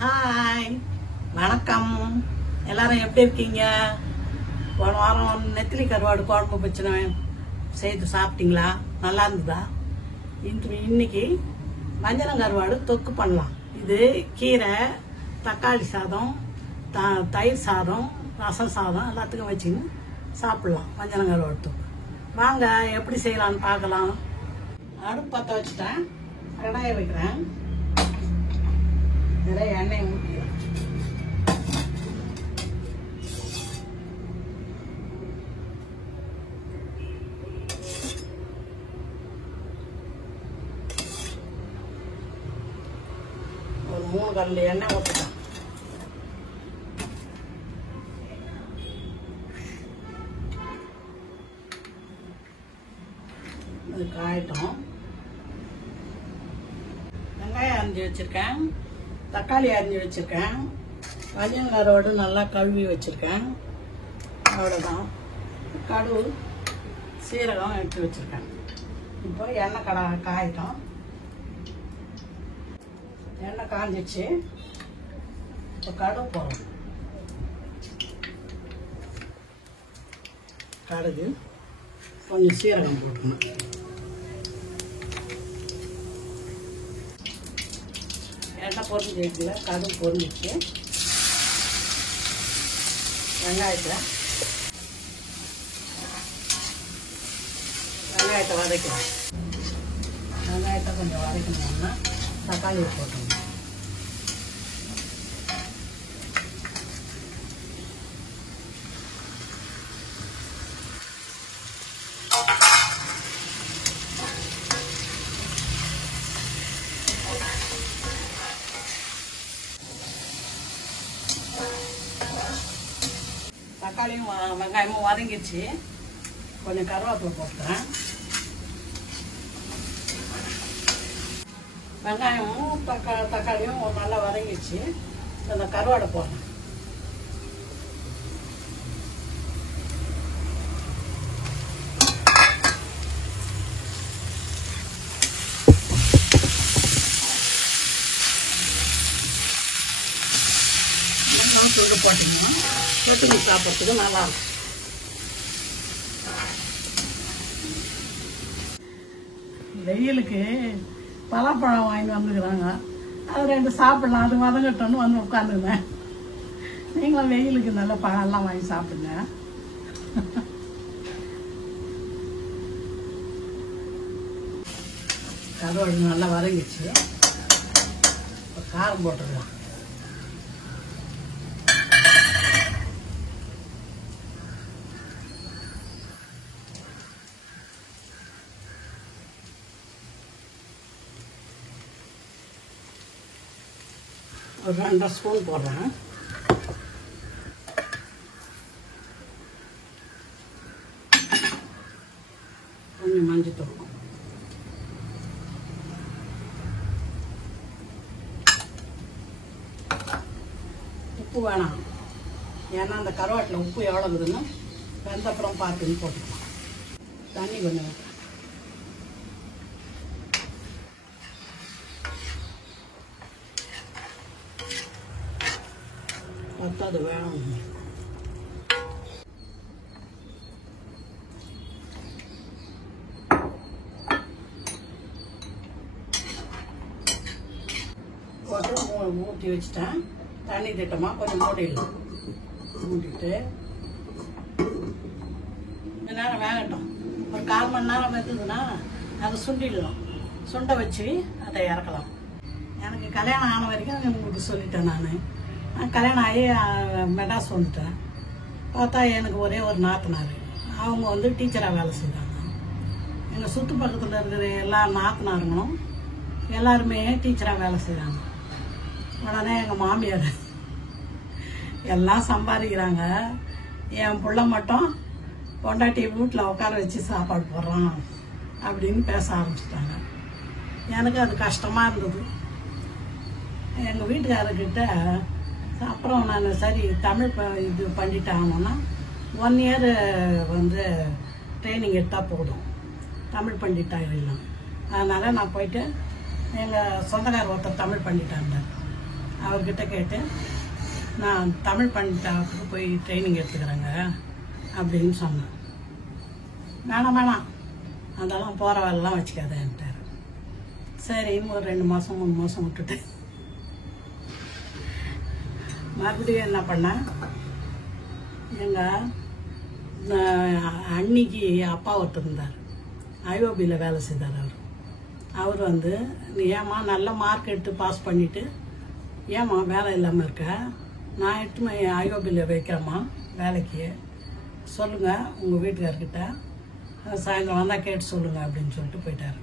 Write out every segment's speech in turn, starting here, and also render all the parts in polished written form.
Hi, வணக்கம். எல்லாரும் எப்படி இருக்கீங்க? போன வாரம் நெத்திலி கருவாடு குழம்பு வச்சுனேன், செய்து சாப்பிட்டீங்களா? நல்லா இருந்ததா? இன்னைக்கு வஞ்சரம் கருவாடு தொக்கு பண்ணலாம். இது கீரை, தக்காளி சாதம், தயிர் சாதம், ரசம் சாதம் எல்லாத்துக்கும் வச்சுன்னு சாப்பிடலாம். வஞ்சரம் கருவாடு தொக்கு வாங்க எப்படி செய்யலான்னு பார்க்கலாம். அடுப்பு பற்ற வச்சுட்டேன், கடாயை வைக்கிறேன். நிறைய எண்ணெய் ஊற்றிக்கலாம். ஒரு 3 கரண்டி எண்ணெய் ஊற்றிக்கலாம். அது காயட்டும். வெங்காயம் அரிஞ்சு வச்சிருக்கேன், தக்காளி அரிஞ்சு வச்சிருக்கேன், வஞ்சரம் கருவாடு நல்லா கழுவி வச்சிருக்கேன். அவ்வளோதான். கடுகு, சீரகம் எடுத்து வச்சிருக்கேன். இப்போ எண்ணெய் காயட்டும். எண்ணெய் காஞ்சிச்சு. இப்போ கடுகு போடுறோம். கடுகு, கொஞ்சம் சீரகம் போடணும். எண்ணெய் பொரிஞ்சிக்கல, கடுகு பொரிஞ்சிச்சு. வெங்காயத்தை வதக்கலாம். வெங்காயத்தை கொஞ்சம் வதக்கணும்னா தக்காளியை போட்டணும். தக்காளியும் வெங்காயமும் வதங்கிடுச்சு. கொஞ்சம் கருவேப்பிலை போட்டுறேன். வெங்காயமும் தக்காளியும் நல்லா வதங்கிடுச்சு. அந்த கருவாடை போடுறேன். சுடு போட்டோம்னா தொட்டுக்கு சாப்பிட்றதுக்கு நல்லா இருக்கும். வெயிலுக்கு பலாப்பழம் வாங்கி வந்துக்கிறாங்க. அது 2 சாப்பிடலாம். அது வதங்கட்டோன்னு வந்து உட்காந்துருந்தேன். நீங்களும் வெயிலுக்கு நல்ல பழம்லாம் வாங்கி சாப்பிடுங்க. கருவாடு நல்லா வதங்கிச்சு. இப்போ காரம் போட்டுருக்கலாம். ஒரு 2 ஸ்பூன் போடுறேன். கொஞ்சம் மஞ்சத்தூள், உப்பு வேணாம். ஏன்னா அந்த கருவாட்டில் உப்பு எவ்வளோ இருக்குதுன்னு வெந்தப்புறம் பார்த்துன்னு போட்டுக்கலாம். தண்ணி கொஞ்சம் வைக்கிறேன். அது வேணும். போட்டு ஊற்றி வச்சுட்டேன். தண்ணி திட்டமாக கொஞ்சம் மூடிடலாம். மூடிட்டு கொஞ்ச நேரம் வேகட்டும். ஒரு 1/4 மணி நேரம் வெந்ததுன்னா அதை சுண்டிடலாம். சுண்டை வச்சு அதை இறக்கலாம். எனக்கு கல்யாணம் ஆன வரைக்கும் உங்களுக்கு சொல்லிட்டேன். நான் கல்யாணம் ஆகி மெட்ராஸ் வந்துட்டேன். பார்த்தா எனக்கு ஒரே ஒரு நாத்தனார். அவங்க வந்து டீச்சராக வேலை செய்கிறாங்க. எங்கள் சுற்று பக்கத்தில் இருக்கிற எல்லா நாத்தனாருங்களும் எல்லாருமே டீச்சராக வேலை செய்கிறாங்க. உடனே எங்கள் மாமியார் எல்லாம் சம்பாதிக்கிறாங்க, என் பிள்ளை மட்டும் பொண்டாட்டி வீட்டில் உட்கார வச்சு சாப்பாடு போடுறான் அப்படின்னு பேச ஆரம்பிச்சிட்டாங்க. எனக்கு அது கஷ்டமாக இருந்தது. எங்கள் வீட்டுக்காரர்கிட்ட அப்புறம் நான் சரி தமிழ் இது பண்ணிட்டாங்கன்னா 1 இயர் வந்து ட்ரைனிங் எடுத்தால் போதும், தமிழ் பண்ணிட்டாங்க. அதனால் நான் போயிட்டு எங்கள் சொந்தக்கார ஒருத்தர் தமிழ் பண்ணிட்டாங்க. அவர்கிட்ட கேட்டு நான் தமிழ் பண்பாட்டுக்கு போய் ட்ரைனிங் எடுத்துக்கிறேங்க அப்படின்னு சொன்னேன். வேணாம் அதெல்லாம் போகிற வேலைலாம் வச்சுக்காதேன்ட்டார். சரின்னு ஒரு 2 மாதம் 3 மாதம் விட்டுட்டு மறுபடியும் என்ன பண்ணேன், எங்கள் அன்னிக்கு அப்பா ஒருத்தர் இருந்தார், ஐஓபியில் வேலை செய்தார். அவர் வந்து நீ ஏம்மா நல்ல மார்க் எடுத்து பாஸ் பண்ணிவிட்டு ஏம்மா வேலை இல்லாமல் இருக்க, நான் எடுத்து ஐஓபியில் வைக்கிறேம்மா வேலைக்கு, சொல்லுங்கள் உங்கள் வீட்டுக்காரர்கிட்ட, சாயந்தரம் வந்தால் கேட்டு சொல்லுங்கள் அப்படின்னு சொல்லிட்டு போயிட்டார்.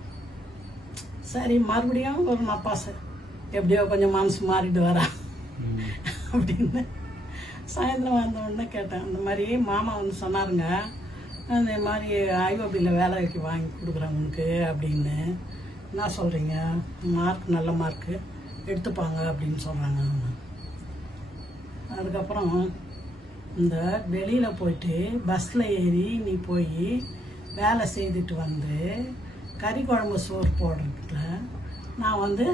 சரி மறுபடியும் ஒரு நப்பாசு எப்படியோ கொஞ்சம் மனசு மாறிட்டு வரா அப்படின்னு சாயந்தரம் வந்த உடனே கேட்டேன். இந்த மாதிரி மாமா வந்து சொன்னாருங்க, இந்த மாதிரி ஐஓபியில் வேலைக்கு வாங்கி கொடுக்குறாங்க உனக்கு அப்படின்னு. என்ன சொல்கிறீங்க, மார்க் நல்ல மார்க்கு எடுத்துப்பாங்க அப்படின்னு சொல்கிறாங்க. அதுக்கப்புறம் இந்த வெளியில் போயிட்டு பஸ்ஸில் ஏறி நீ போய் வேலை செய்துட்டு வந்து கறி குழம்பு சோறு போடுறதுல நான் வந்து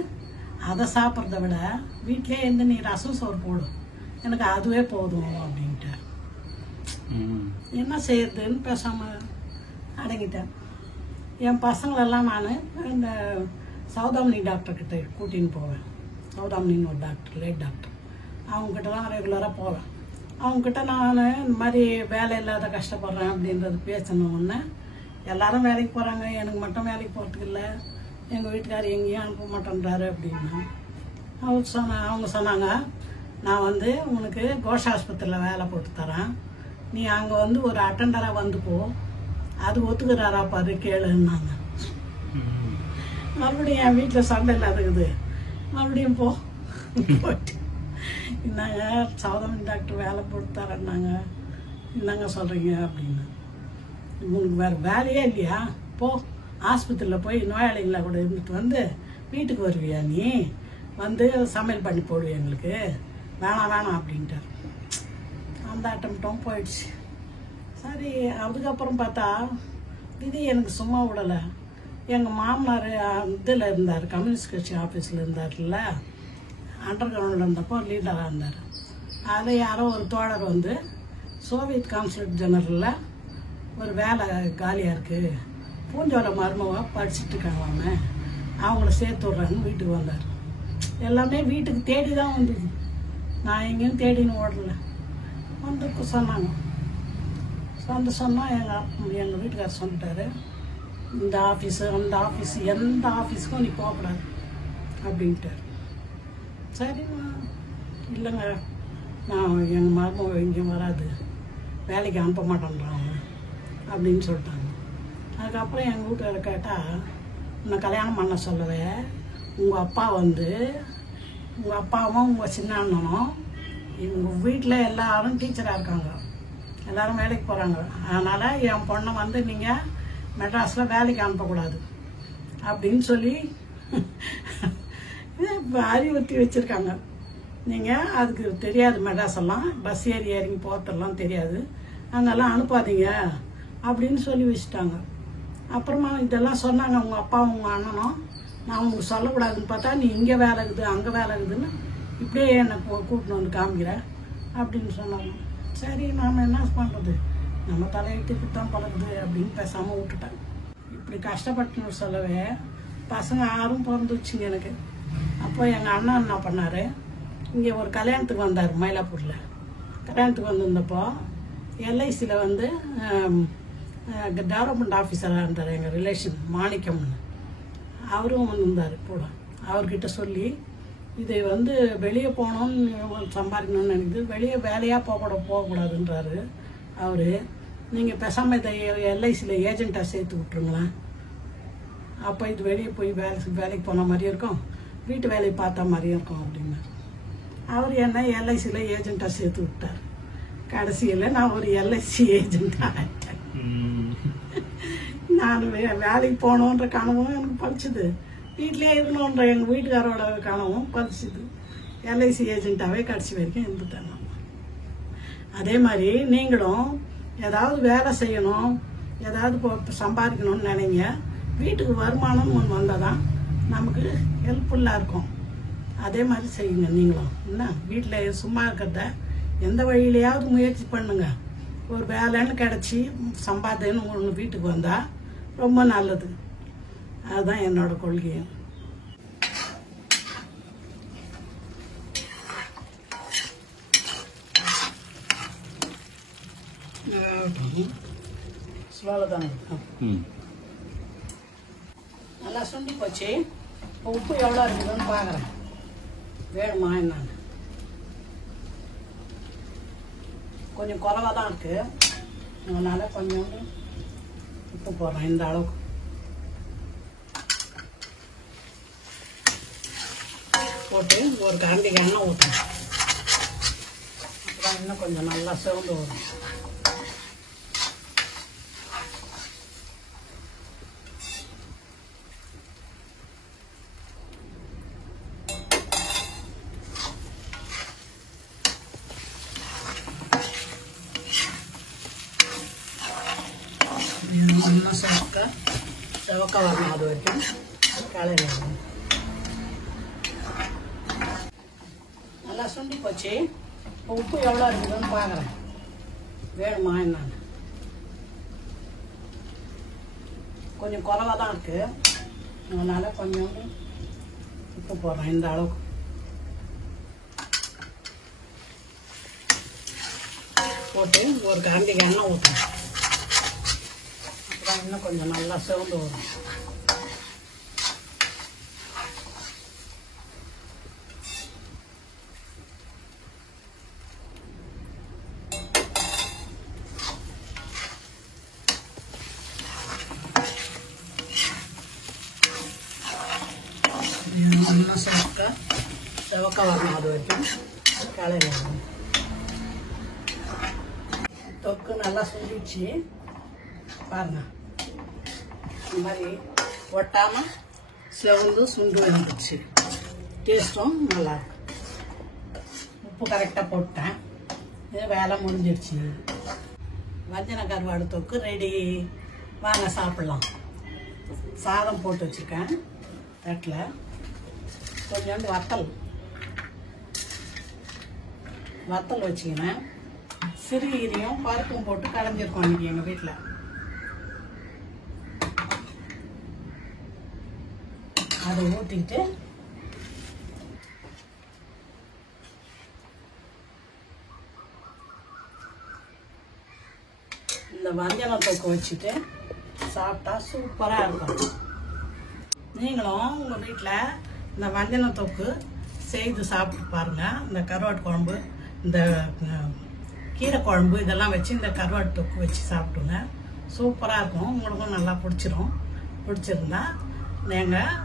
அதை சாப்பிட்றத விட வீட்டிலே இருந்து நீ ரசம் சோறு போடு, எனக்கு அதுவே போதும் அப்படின்ட்டு. என்ன செய்யறதுன்னு பேசாமல் அடங்கிட்டேன். என் பசங்களெல்லாம் நான் இந்த சௌதாமினி டாக்டர்கிட்ட கூட்டின்னு போவேன். சௌதாமினின்னு ஒரு டாக்டர், லேட் டாக்டர், அவங்ககிட்டலாம் ரெகுலராக போவேன். அவங்ககிட்ட நான் இந்த மாதிரி வேலை இல்லாத கஷ்டப்படுறேன் அப்படின்றது பேசணுன்னே எல்லாரும் வேலைக்கு போகிறாங்க, எனக்கு மட்டும் வேலைக்கு போகிறதுக்கு இல்லை, எங்கள் வீட்டுக்காரர் எங்கேயும் அனுப்ப மாட்டேன்றாரு அப்படின்னு அவங்க சொன்னாங்க, நான் வந்து உனக்கு கோஷ் ஆஸ்பத்திரியில் வேலை போட்டு தரேன், நீ அங்கே வந்து ஒரு அட்டெண்டராக வந்து போ, அது ஒத்துக்கிறாரா பாரு கேளுன்னாங்க. மறுபடியும் என் வீட்டில் சண்டை இல்லாதது, மறுபடியும் போயிட்டு இந்தாங்க சௌதாமினி டாக்டர் வேலை போட்டு தரேன்னாங்க, இந்தாங்க சொல்கிறீங்க அப்படின்னு. உனக்கு வேறு வேலையே இல்லையா, போ ஆஸ்பத்திரியில் போய் நோயாளிகளை கூட இருந்துட்டு வந்து வீட்டுக்கு வருவியா, நீ வந்து சமையல் பண்ணி போடுவியா எங்களுக்கு, வேணாம் அப்படின்ட்டார். அந்த அட்டம்ப்டும் போயிடுச்சு. சரி அதுக்கப்புறம் பார்த்தா இது எனக்கு சும்மா விடலை. எங்கள் மாமனார் இதில் இருந்தார், கம்யூனிஸ்ட் கட்சி ஆஃபீஸில் இருந்தார்ல, அண்டர் கிரவுண்டில் இருந்தப்போ லீடராக இருந்தார். அதில் யாரோ ஒரு தோழர் வந்து சோவியத் கான்சுலேட் ஜெனரலில் ஒரு வேலை காலியாக இருக்குது, பூஞ்சோல மருமவாக படிச்சுட்டு இருக்காங்க, அவங்கள சேர்த்து விட்றாங்கன்னு வீட்டுக்கு வந்தார். எல்லாமே வீட்டுக்கு தேடி தான் வந்தது, நான் எங்கேயும் தேடின்னு ஓடலை. வந்து சொன்னாங்க. வந்து சொன்னால் எங்கள் வீட்டுக்காரர் சொல்லிட்டாரு, இந்த ஆஃபீஸு அந்த ஆஃபீஸு எந்த ஆஃபீஸுக்கும் நீ போகக்கூடாது அப்படின்ட்டார். சரிம்மா இல்லைங்க, நான் எங்கள் மருமக எங்கேயும் வராது, வேலைக்கு அனுப்ப மாட்டேன்றாங்க அப்படின்னு சொல்லிட்டாங்க. அதுக்கப்புறம் எங்கள் வீட்டுக்காரர் கேட்டால், உன்னை கல்யாணம் பண்ண சொல்லவே உங்கள் அப்பா வந்து உங்கள் அப்பாவும் உங்கள் சின்ன அண்ணனும் இவங்க வீட்டில் எல்லாரும் டீச்சராக இருக்காங்க, எல்லாரும் வேலைக்கு போகிறாங்க, அதனால் என் பொண்ணை வந்து நீங்கள் மெட்ராஸில் வேலைக்கு அனுப்பக்கூடாது அப்படின்னு சொல்லி அறிவுறுத்தி வச்சுருக்காங்க. நீங்கள் அதுக்கு தெரியாது, மெட்ராஸெல்லாம் பஸ் ஏறி இறங்கி போகிறதெல்லாம் தெரியாது, அங்கெல்லாம் அனுப்பாதீங்க அப்படின்னு சொல்லி வச்சுட்டாங்க. அப்புறமா இதெல்லாம் சொன்னாங்க உங்கள் அப்பாவும் உங்கள் அண்ணனும், நான் உங்களுக்கு சொல்லக்கூடாதுன்னு பார்த்தா நீ இங்கே வேலை இருக்குது அங்கே வேலை இருக்குதுன்னு இப்படியே என்னை கூப்பிட்டு வந்து காமிக்கிறேன் அப்படின்னு சொன்னாங்க. சரி நாம் என்ன பண்ணுறது, நம்ம தலையிட்டு தான் பழகுது அப்படின்னு பேசாமல் விட்டுட்டேன். இப்படி கஷ்டப்பட்டுன்னு சொல்லவே பசங்க 6 பிறந்துச்சுங்க எனக்கு. அப்போ எங்கள் அண்ணா என்ன பண்ணார், இங்கே ஒரு கல்யாணத்துக்கு வந்தார் மயிலாப்பூரில். கல்யாணத்துக்கு வந்திருந்தப்போ எல்ஐசியில் வந்து டெவலப்மெண்ட் ஆஃபீஸராக இருந்தார் எங்கள் ரிலேஷன் மாணிக்கம்னு, அவரும் வந்திருந்தார் கூட. அவர்கிட்ட சொல்லி இதை வந்து வெளியே போகணுன்னு சம்பாதிக்கணும்னு நினைக்குது, வெளியே வேலையாக போகக்கூடாதுன்றாரு அவர். நீங்கள் பேசாமல் இதை எல்ஐசியில் ஏஜெண்ட்டாக சேர்த்து விட்ருங்களேன், அப்போ இது வெளியே போய் வேலைக்கு போன மாதிரியும் இருக்கும், வீட்டு வேலையை பார்த்தா மாதிரியும் இருக்கும் அப்படின்னாரு. அவர் என்ன எல்ஐசியில் ஏஜெண்ட்டாக சேர்த்து விட்டார். கடைசியில் நான் ஒரு எல்ஐசி ஏஜெண்ட்டாக ஆகிட்டேன். நான் வேலைக்கு போகணுன்ற கனவும் எனக்கு பறிச்சுது, வீட்டிலே இருக்கணுன்ற எங்கள் வீட்டுக்காரோட கனவும் பறிச்சுது. எல்ஐசி ஏஜெண்ட்டாகவே கடைசி வரைக்கும் இருந்துட்டேன் நான். அதே மாதிரி நீங்களும் ஏதாவது வேலை செய்யணும், ஏதாவது சம்பாதிக்கணும்னு நினைங்க, வீட்டுக்கு வருமானம் ஒன்று வந்தால் தான் நமக்கு ஹெல்ப்ஃபுல்லாக இருக்கும். அதே மாதிரி செய்யுங்க நீங்களும். என்ன வீட்டில் சும்மா இருக்கிறத எந்த வழியிலையாவது முயற்சி பண்ணுங்க. ஒரு வேலைன்னு கிடச்சி சம்பாத்தியன்னு ஒன்று வீட்டுக்கு வந்தால் ரொம்ப நல்லது. அதுதான் என்னோட கொள்கையும். ஸ்லோவில் தான் இருக்கும். நல்லா சுண்டி போச்சு. இப்போ உப்பு எவ்வளோ இருக்குதுன்னு பார்க்குறேன். வேணுமா என்னன்னு. கொஞ்சம் குறைவாக தான் இருக்குது. அதனால் கொஞ்சோண்டு உப்பு போடுறேன். இந்த அளவுக்கு போட்டு ஒரு கரண்டி எண்ணெய் ஊற்றுறேன். அப்புறம் இன்னும் கொஞ்சம் நல்லா சிவந்து வரும். நல்லா செவக்க வரணும். அது வரைக்கும் கிளறி வரணும். நல்லா சுண்டி போச்சு. இப்போ உப்பு எவ்வளோ இருக்குதுன்னு பார்க்குறேன். வேணுமா என்னன்னு. கொஞ்சம் குறைவாக தான் இருக்குது. அதனால் கொஞ்சோண்டு உப்பு போடுறேன். இந்த அளவுக்கு போட்டு ஒரு கரண்டி எண்ணெய் ஊற்றுறேன். அப்புறம் இன்னும் கொஞ்சம் நல்லா சிவந்து வரும். நல்லா செவக்க வரணும். அது வரைக்கும் கிளறி வரணும். தொக்கு நல்லா சுண்டிச்சு பாருங்க. இந்த மாதிரி ஒட்டாமல் செவந்து சுண்டு வந்துடுச்சு. டேஸ்ட்டும் நல்லாயிருக்கும். உப்பு கரெக்டாக போட்டேன். இது வேலை முடிஞ்சிடுச்சு. வஞ்சன கருவாடு தொக்கு ரெடி. வாங்க சாப்பிட்லாம். சாதம் போட்டு வச்சுருக்கேன் தட்டில். கொஞ்சோண்டு வத்தல் வச்சுக்கினேன். சிறுகீரையும் பருப்பும் போட்டு கடைஞ்சிருக்கோம் இன்றைக்கி எங்கள் வீட்டில். அதை ஊற்றிக்கிட்டு இந்த வஞ்சனம் தொக்கு வச்சுட்டு சாப்பிட்டா சூப்பராக இருக்கும். நீங்களும் உங்கள் வீட்டில் இந்த வஞ்சனம் தொக்கு செய்து சாப்பிட்டு பாருங்கள். இந்த கருவாட்டு குழம்பு, இந்த கீரை குழம்பு இதெல்லாம் வச்சு இந்த கருவாட்டு தொக்கு வச்சு சாப்பிட்டுங்க. சூப்பராக இருக்கும். உங்களுக்கும் நல்லா பிடிச்சிருந்தா நீங்கள்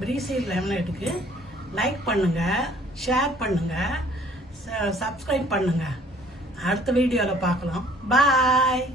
பிரீசி லெமனேட்டுக்கு லைக் பண்ணுங்கள், ஷேர் பண்ணுங்கள், சப்ஸ்கிரைப் பண்ணுங்கள். அடுத்த வீடியோவில் பார்க்கலாம். பாய்.